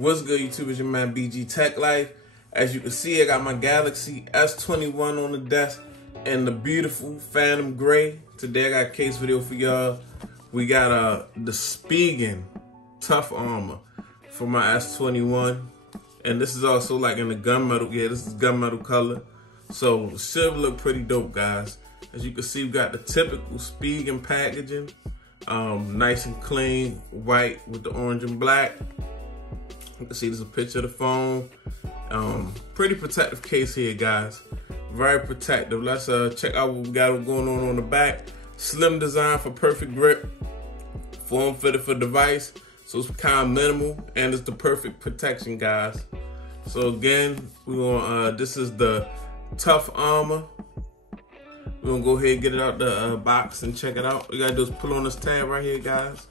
What's good, YouTube? It's your man BG Tech Life. As you can see, I got my Galaxy S21 on the desk and the beautiful Phantom Gray. Today I got a case video for y'all. We got the Spigen Tough Armor for my S21. And this is also like in the gunmetal. Yeah, this is gunmetal color. So it should look pretty dope, guys. As you can see, we got the typical Spigen packaging. Nice and clean, white with the orange and black. You can see there's a picture of the phone. Pretty protective case here, guys. Very protective. Let's check out what we got going on the back. Slim design for perfect grip. Form fitted for device. So it's kind of minimal and it's the perfect protection, guys. So again, we're gonna this is the Tough Armor. We're gonna go ahead and get it out the box and check it out. All you gotta do is pull on this tab right here, guys.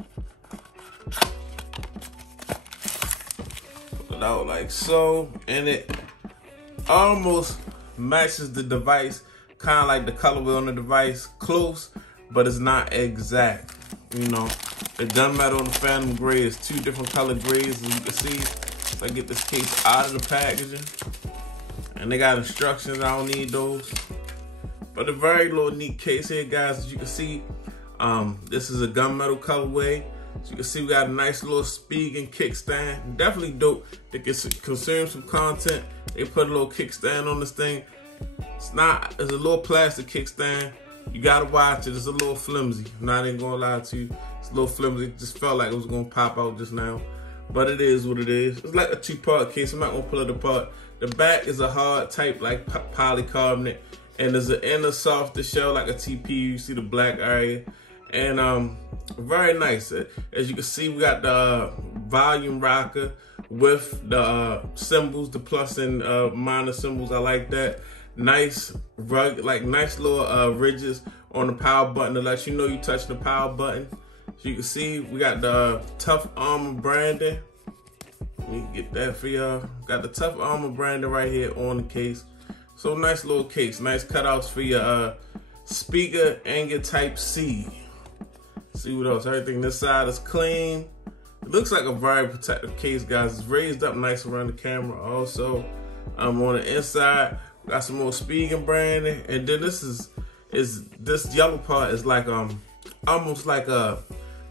Pull it out like so, and it almost matches the device, kind of like the colorway on the device, close, but it's not exact. You know, the gunmetal and the Phantom Gray is two different color grays, as you can see. So I get this case out of the packaging, and they got instructions. I don't need those. But a very little neat case here, guys. As you can see, this is a gunmetal colorway. So you can see we got a nice little Spigen kickstand. Definitely dope. They can consume some content. They put a little kickstand on this thing. It's a little plastic kickstand. You gotta watch it. It's a little flimsy. I'm not even gonna lie to you. It's a little flimsy. It just felt like it was gonna pop out just now. But it is what it is. It's like a two-part case. I'm not gonna pull it apart. The back is a hard type like polycarbonate. And there's an inner softer shell like a TPU. You see the black area. And very nice. As you can see, we got the volume rocker with the symbols, the plus and minus symbols. I like that. Nice rug, like nice little ridges on the power button to let you know you touch the power button. So you can see we got the Tough Armor branding. Let me get that for y'all. Got the Tough Armor branding right here on the case. So nice little case, nice cutouts for your speaker and your Type-C. See what else? Everything this side is clean. It looks like a very protective case, guys. It's raised up nice around the camera. Also, on the inside, we got some more Spigen branding, and then this yellow part is like almost like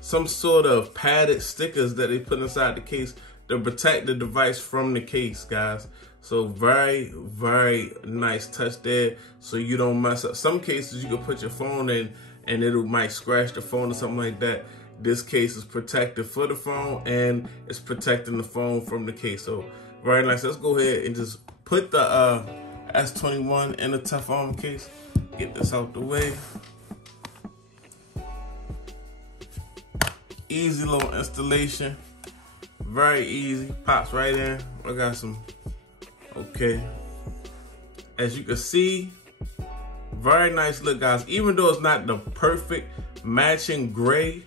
some sort of padded stickers that they put inside the case to protect the device from the case, guys. So very, very nice touch there, so you don't mess up. Some cases you can put your phone in and it might scratch the phone or something like that. This case is protective for the phone and it's protecting the phone from the case. So very nice. Let's go ahead and just put the S21 in the Tough Armor case. Get this out the way. Easy little installation. Very easy. Pops right in. I got some. Okay, as you can see, very nice look, guys. Even though it's not the perfect matching gray,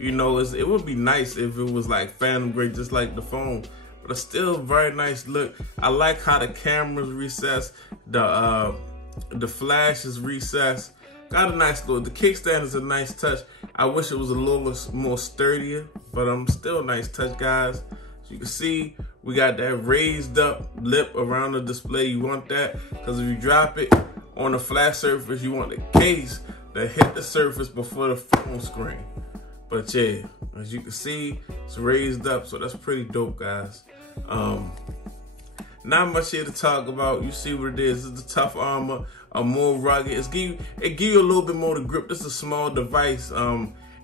you know, it would be nice if it was like Phantom Gray, just like the phone. But it's still a very nice look. I like how the camera's recessed, the flash is recessed. Got a nice look. The kickstand is a nice touch. I wish it was a little more sturdier, but still a nice touch, guys. As you can see, we got that raised up lip around the display. You want that because if you drop it on a flat surface, you want the case to hit the surface before the phone screen. But yeah, as you can see, it's raised up, so that's pretty dope, guys. Not much here to talk about. You see what it is. It's the Tough Armor, more rugged. It give you a little bit more to grip. This is a small device.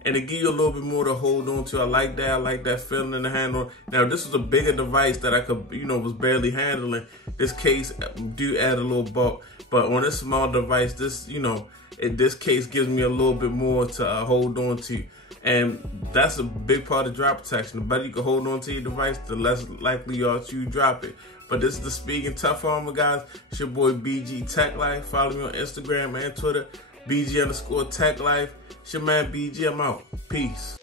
And it give you a little bit more to hold on to. I like that. I like that feeling in the handle. Now, this was a bigger device that I could, you know, was barely handling. This case do add a little bulk, but on this small device, this, you know, this case gives me a little bit more to hold on to. And that's a big part of drop protection. The better you can hold on to your device, the less likely you are to drop it. But this is the Spigen Tough Armor, guys. It's your boy BG Tech Life. Follow me on Instagram and Twitter, BG_Tech Life. It's your man BG. I'm out. Peace.